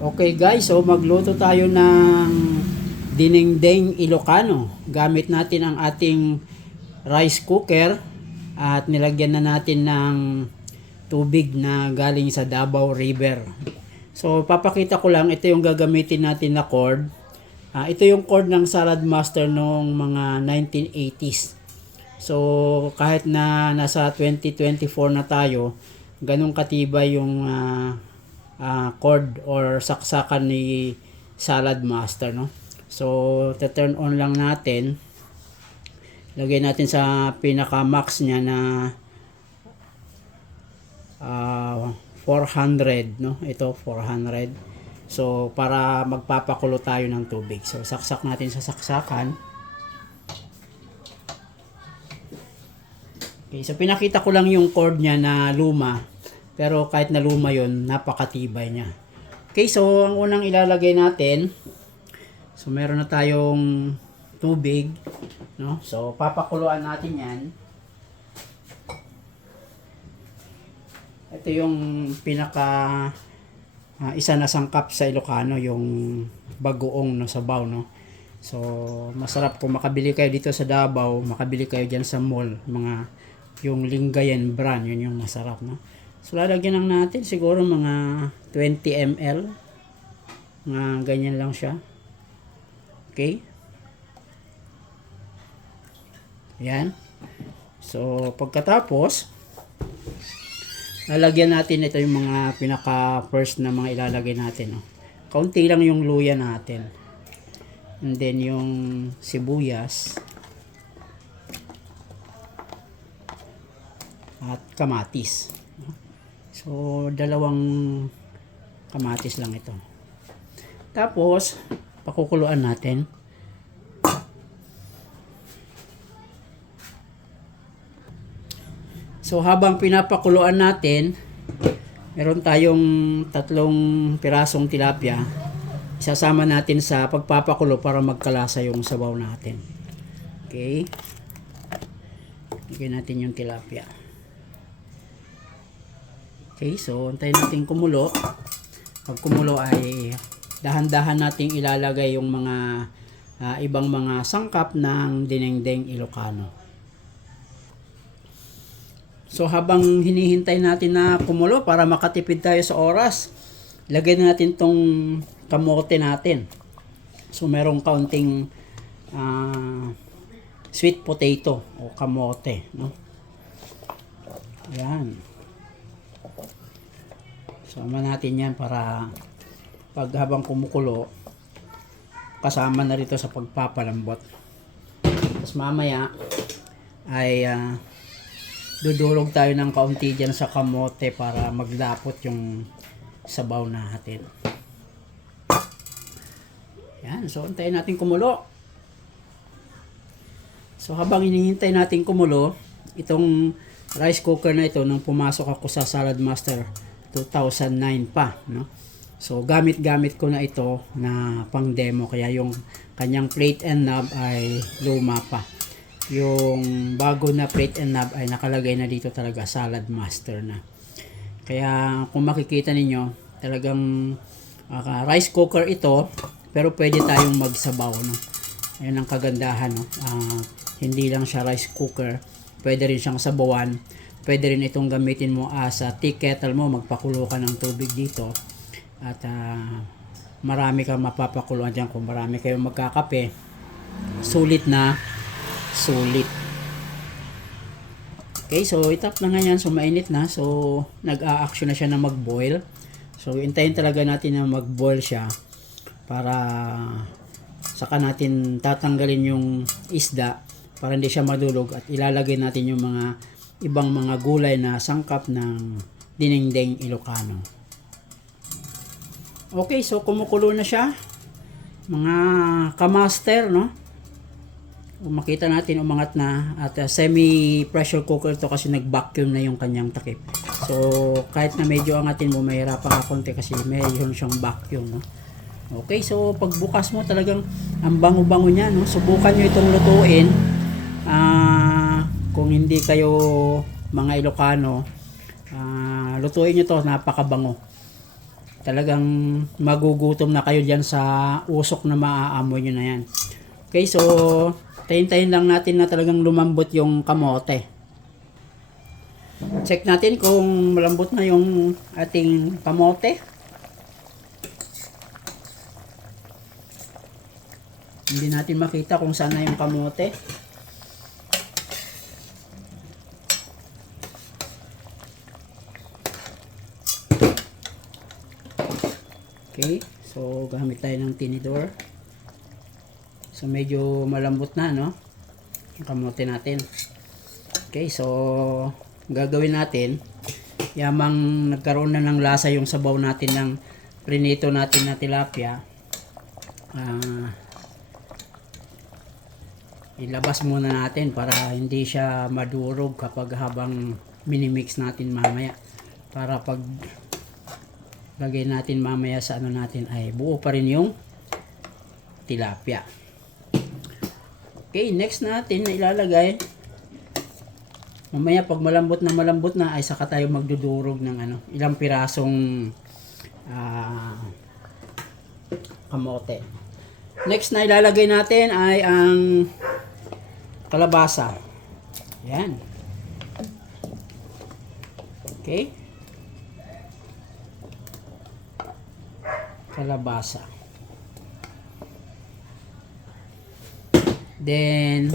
Okay guys, so magluto tayo ng dinengdeng Ilocano. Gamit natin ang ating rice cooker at nilagyan na natin ng tubig na galing sa Davao River. So papakita ko lang, ito yung gagamitin natin na cord. Ito yung cord ng Salad Master noong mga 1980s. So kahit na nasa 2024 na tayo, ganun katibay yung cord or saksakan ni Salad Master, no? So turn on lang natin, lagay natin sa pinaka max niya na 400, no? Ito 400. So para magpapakulo tayo ng tubig, so saksak natin sa saksakan. Okay, so pinakita ko lang yung cord niya na luma, pero kahit na luma yun, napakatibay niya. Okay, so ang unang ilalagay natin, so meron na tayong tubig, no? So papakuluan natin yan. Ito yung pinaka isa na sangkap sa Ilocano, yung bagoong, no, sabaw, no? So masarap kung makabili kayo dito sa Davao, makabili kayo diyan sa mall, mga yung Lingayen brand, yun yung masarap, no? So lalagyan lang natin siguro mga 20 ml. Mga ganyan lang siya. Okay? Yan. So pagkatapos, lalagyan natin ito yung mga pinaka first na mga ilalagay natin, no? Kaunti lang yung luya natin. And then yung sibuyas at kamatis. So dalawang kamatis lang ito. Tapos pakukuluan natin. So habang pinapakuluan natin, meron tayong tatlong pirasong tilapia. Isasama natin sa pagpapakulo para magkalasa yung sabaw natin. Okay? Lagyan natin yung tilapia. Okay, so antayin natin kumulo. Pag kumulo ay dahan-dahan nating ilalagay yung mga ibang mga sangkap ng dinengdeng Ilocano. So habang hinihintay natin na kumulo para makatipid tayo sa oras, lagyan natin tong kamote natin. So merong kaunting sweet potato o kamote, no? Yan. Sama natin yan para pag habang kumukulo, kasama na rito sa pagpapalambot. Tapos mamaya ay dudulog tayo ng kaunti dyan sa kamote para maglapot yung sabaw natin. Yan, so antayin natin kumulo. So habang hinihintay natin kumulo, itong rice cooker na ito, nung pumasok ako sa Salad Master 2009 pa, no? So gamit ko na ito na pang demo, kaya yung kanyang plate and knob ay luma pa. Yung bago na plate and knob ay nakalagay na dito talaga Salad Master na. Kaya kung makikita ninyo, talagang rice cooker ito, pero pwede tayong magsabaw, no? Ayan ang kagandahan, no? Hindi lang siya rice cooker, pwede rin siyang sabawan. Pwede rin itong gamitin mo as tea kettle mo, magpakulo ka ng tubig dito. At marami kang mapapakuluan dyan. Kung marami kayong magkakape, sulit na sulit. Okay, so itap na nga yan. So mainit na. So nag-a-action na siya na mag-boil. So hintayin talaga natin na mag-boil siya para saka natin tatanggalin yung isda para hindi siya madulog, at ilalagay natin yung mga ibang mga gulay na sangkap ng dinengdeng Ilocano. Okay, so kumukulo na siya, mga kamaster, no? Kung makita natin, umangat na, at semi pressure cooker to kasi nag-vacuum na yung kanyang takip. So kahit na medyo angatin mo, mahirapan ka konti kasi mayroon siyang vacuum, no? Okay, so pagbukas mo, talagang ang bango-bango niya, no? Subukan nyo itong lutuin. Kung hindi kayo mga Ilocano, lutuin nyo to, napakabango. talagang magugutom na kayo dyan sa usok na maaamoy nyo na yan. Okay, so tayin-tayin lang natin na talagang lumambot yung kamote. Check natin kung malambot na yung ating kamote. Hindi natin makita kung saan na yung kamote. Okay, so gamit tayo ng tinidor. So medyo malambot na, no? Yung kamote natin. Okay, so gagawin natin, yamang nagkaroon na ng lasa yung sabaw natin ng prinito natin na tilapia. Ilabas muna natin para hindi siya madurog kapag habang minimix natin mamaya. Para pag lagay natin mamaya sa ano natin ay buo pa rin yung tilapia. Okay, next natin na ilalagay. Mamaya pag malambot na ay saka tayo magdudurog ng ano, ilang pirasong kamote. Next na ilalagay natin ay ang kalabasa. Yan. Okay. Kalabasa. Then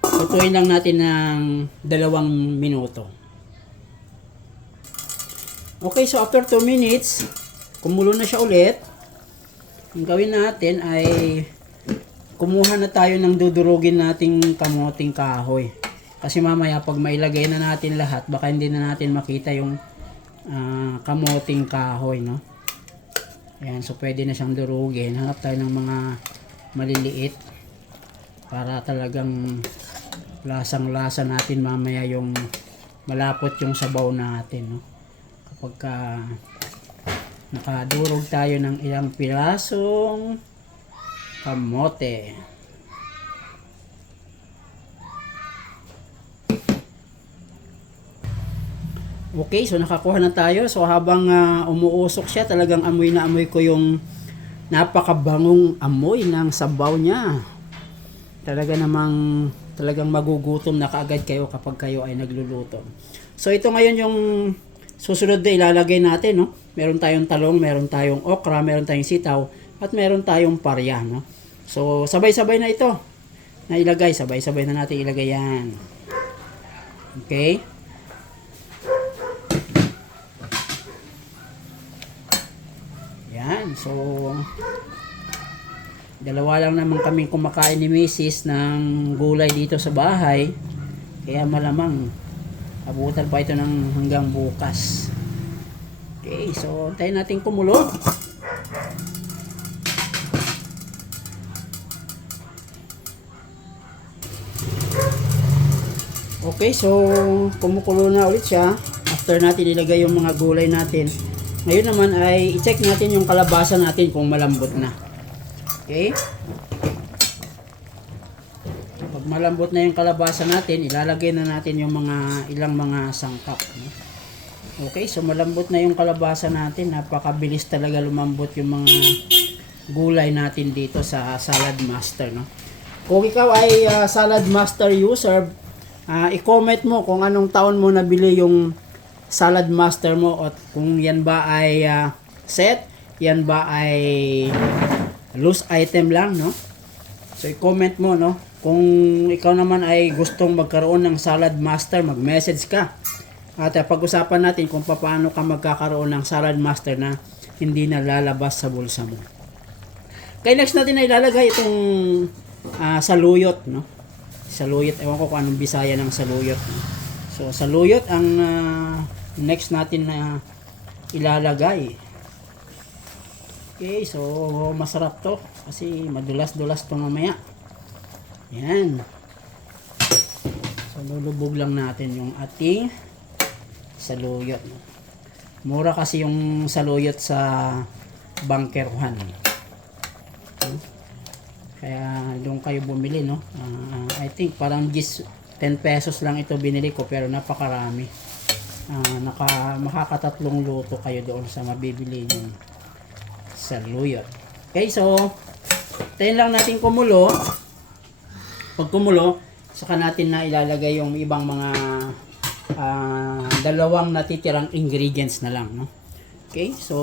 lutuin lang natin ng 2 minuto. Okay, so after 2 minutes, kumulo na siya ulit. Ang gawin natin ay kumuha na tayo ng dudurugin nating kamoting kahoy. Kasi mamaya pag mailagay na natin lahat, baka hindi na natin makita yung kamoting kahoy, no? Ayan, so pwede na siyang durugin. Hanap tayo ng mga maliliit para talagang lasang-lasa natin mamaya yung malapot yung sabaw natin, no? Kapag nakadurog tayo ng ilang pirasong kamote. Okay, so nakakuha na tayo. So habang umuusok siya, talagang amoy na amoy ko yung napakabangong amoy ng sabaw niya. Talagang magugutom na kaagad kayo kapag kayo ay nagluluto. So ito ngayon yung susunod na ilalagay natin, no? Meron tayong talong, meron tayong okra, meron tayong sitaw, at meron tayong parya, no? So sabay-sabay na ito na ilagay, sabay-sabay na natin ilagay yan. Okay? Yan, so dalawa lang naman kami kumakain ni Mrs. ng gulay dito sa bahay. Kaya malamang abutan pa ito ng hanggang bukas. Okay, so antayin natin kumulo. Okay, so kumukulo na ulit siya. After natin ilagay yung mga gulay natin, ngayon naman ay i-check natin yung kalabasa natin kung malambot na. Okay? Pag malambot na yung kalabasa natin, ilalagay na natin yung ilang mga sangkap. Okay, so malambot na yung kalabasa natin. Napakabilis talaga lumambot yung mga gulay natin dito sa Salad Master, no? Kung ikaw ay Salad Master user, i-comment mo kung anong taon mo nabili yung Salad Master mo at kung yan ba ay set, yan ba ay loose item lang, no? So i-comment mo, no? Kung ikaw naman ay gustong magkaroon ng Salad Master, mag-message ka. At pag-usapan natin kung paano ka magkakaroon ng Salad Master na hindi na lalabas sa bulsa mo. Kaya next natin na ilalagay itong saluyot, no? Saluyot, ewan ko kung anong Bisaya ng saluyot, no? So saluyot ang next natin na ilalagay. Okay, so masarap to kasi madulas-dulas to mamaya. Yan. So lulubog lang natin yung ating saluyot. Mura kasi yung saluyot sa bangkeruhan. Kaya doon kayo bumili, no? I think parang 10 pesos lang ito binili ko pero napakarami. makakatatlong luto kayo doon sa mabibili nyo saluyot. Okay, so tayo lang natin kumulo. Pag kumulo, saka natin na ilalagay yung ibang mga dalawang natitirang ingredients na lang, no? Okay, so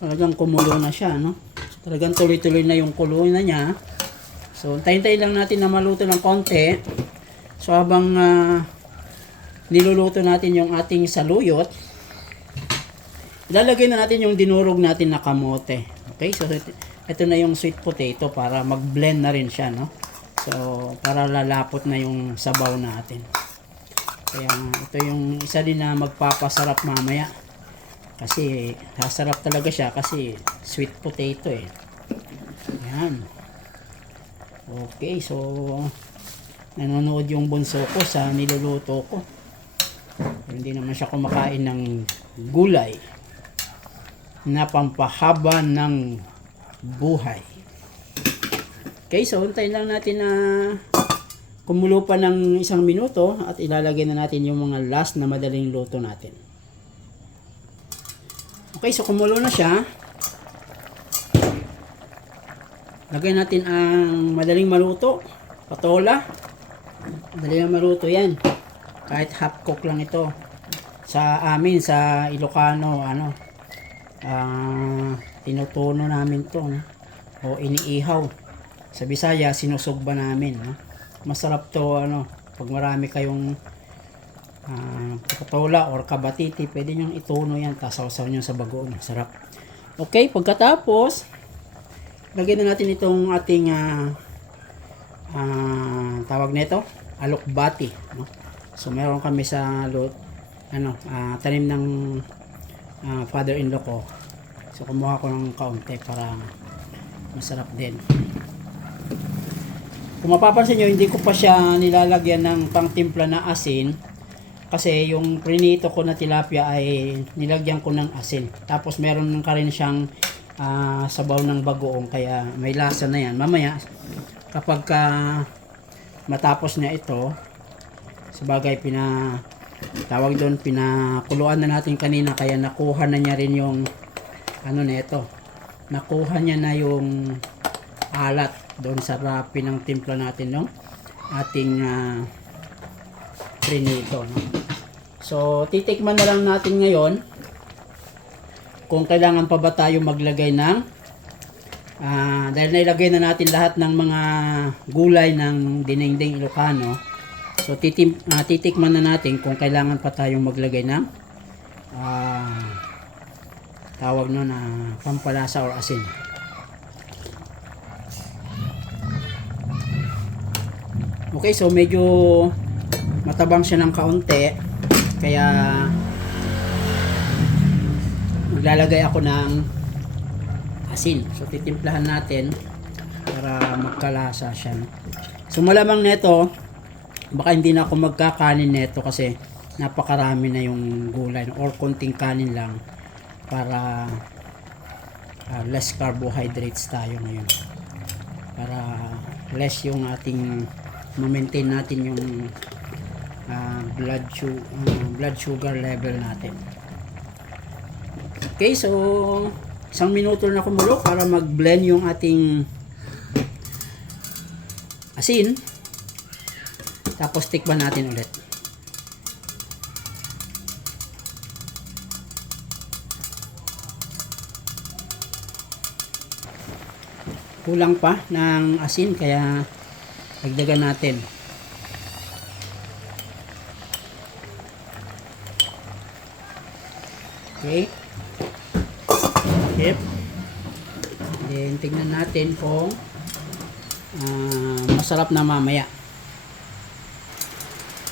talagang kumulo na siya, no? So, talagang tuloy-tuloy na yung kulo na niya. So tayo lang natin na maluto ng konti. So habang niluluto natin yung ating saluyot, ilalagay na natin yung dinurog natin na kamote. Okay, so ito na yung sweet potato para mag-blend na rin siya, no? So para lalapot na yung sabaw natin. Kaya ito yung isa din na magpapasarap mamaya. Kasi sasarap talaga siya kasi sweet potato eh. Ayan. Okay, so nanonood yung bunso ko sa niluluto ko. Hindi naman siya kumakain ng gulay na pampahaba ng buhay. Okay, so hintayin lang natin na kumulo pa ng 1 minuto at ilalagay na natin yung mga last na madaling luto natin. Okay, so kumulo na siya. Lagay natin ang madaling maluto, patola. Madaling maluto yan. Kahit half cook lang ito. Sa amin, sa Ilocano, tinutuno namin to, no? O iniihaw. Sa Bisaya, sinusugba namin, no? Masarap to, pag marami kayong patola or kabatiti, pwede nyo ituno yan, tasaw-saw nyo sa bagoong. Sarap. Okay, pagkatapos, lagyan na natin itong ating tawag nito, alokbati, no? So meron kami sa tanim ng father-in-law ko. So kumuha ko ng kaunti para masarap din. Kung mapapansin nyo, hindi ko pa siya nilalagyan ng pangtimpla na asin kasi yung prinito ko na tilapia ay nilagyan ko ng asin. Tapos meron ka rin siyang sabaw ng bagoong kaya may lasa na yan. Mamaya kapag matapos niya ito, sabagay tawag doon, pinakuluan na natin kanina kaya nakuha na niya rin yung nito. Nakuha niya na yung alat doon sa pinangtimpla natin ng ating prinito, no? So titikman na lang natin ngayon kung kailangan pa ba tayo maglagay ng dahil nailagay na natin lahat ng mga gulay ng Dinengdeng Ilocano. So titikman na natin kung kailangan pa tayong maglagay ng tawag no na pampalasa or asin. Okay, so medyo matabang siya ng kaunti kaya maglalagay ako ng asin. So titimplahan natin para magkalasa siya, no? So malamang nito baka hindi na ako magkakanin nito kasi napakarami na yung gulay, no? Or konting kanin lang para less carbohydrates tayo ngayon, para less yung ating ma-maintain natin yung blood sugar level natin. Okay, so 1 minuto na kumulo para mag-blend yung ating asin. Tapos tikman natin ulit. Kulang pa ng asin kaya dagdagan natin. Okay. Yep. Then tignan natin kung masarap na mamaya.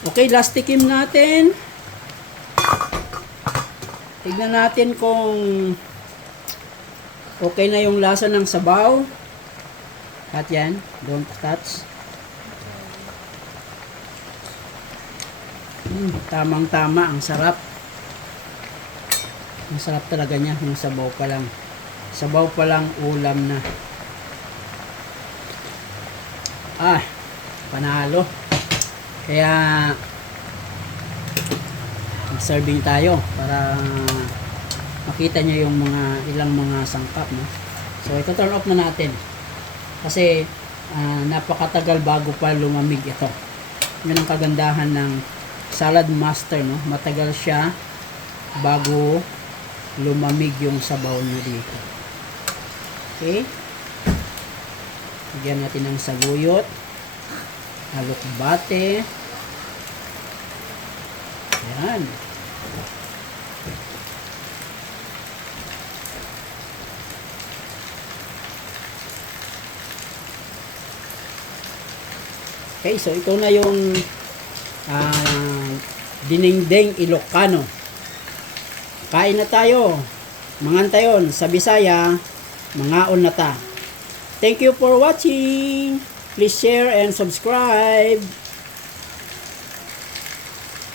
Okay, last tikim natin. Tignan natin kung okay na yung lasa ng sabaw. At yan, don't touch. Tamang-tama, ang sarap. Ang sarap talaga niya, yung sabaw pa lang. Sabaw pa lang, ulam na. Panalo. Kaya mag-serving tayo para makita nyo yung mga ilang mga sangkap, no? So ito turn off na natin kasi napakatagal bago pa lumamig ito. Yun ang kagandahan ng Salad Master, no? Matagal siya bago lumamig yung sabaw nyo dito. Okay, bigyan natin ng saluyot, alokbate. Ayan. Okay, so ito na yung dinengdeng Ilocano. Kain na tayo. Mangantayon sa Bisaya, mangaon na ta. Thank you for watching. Please share and subscribe.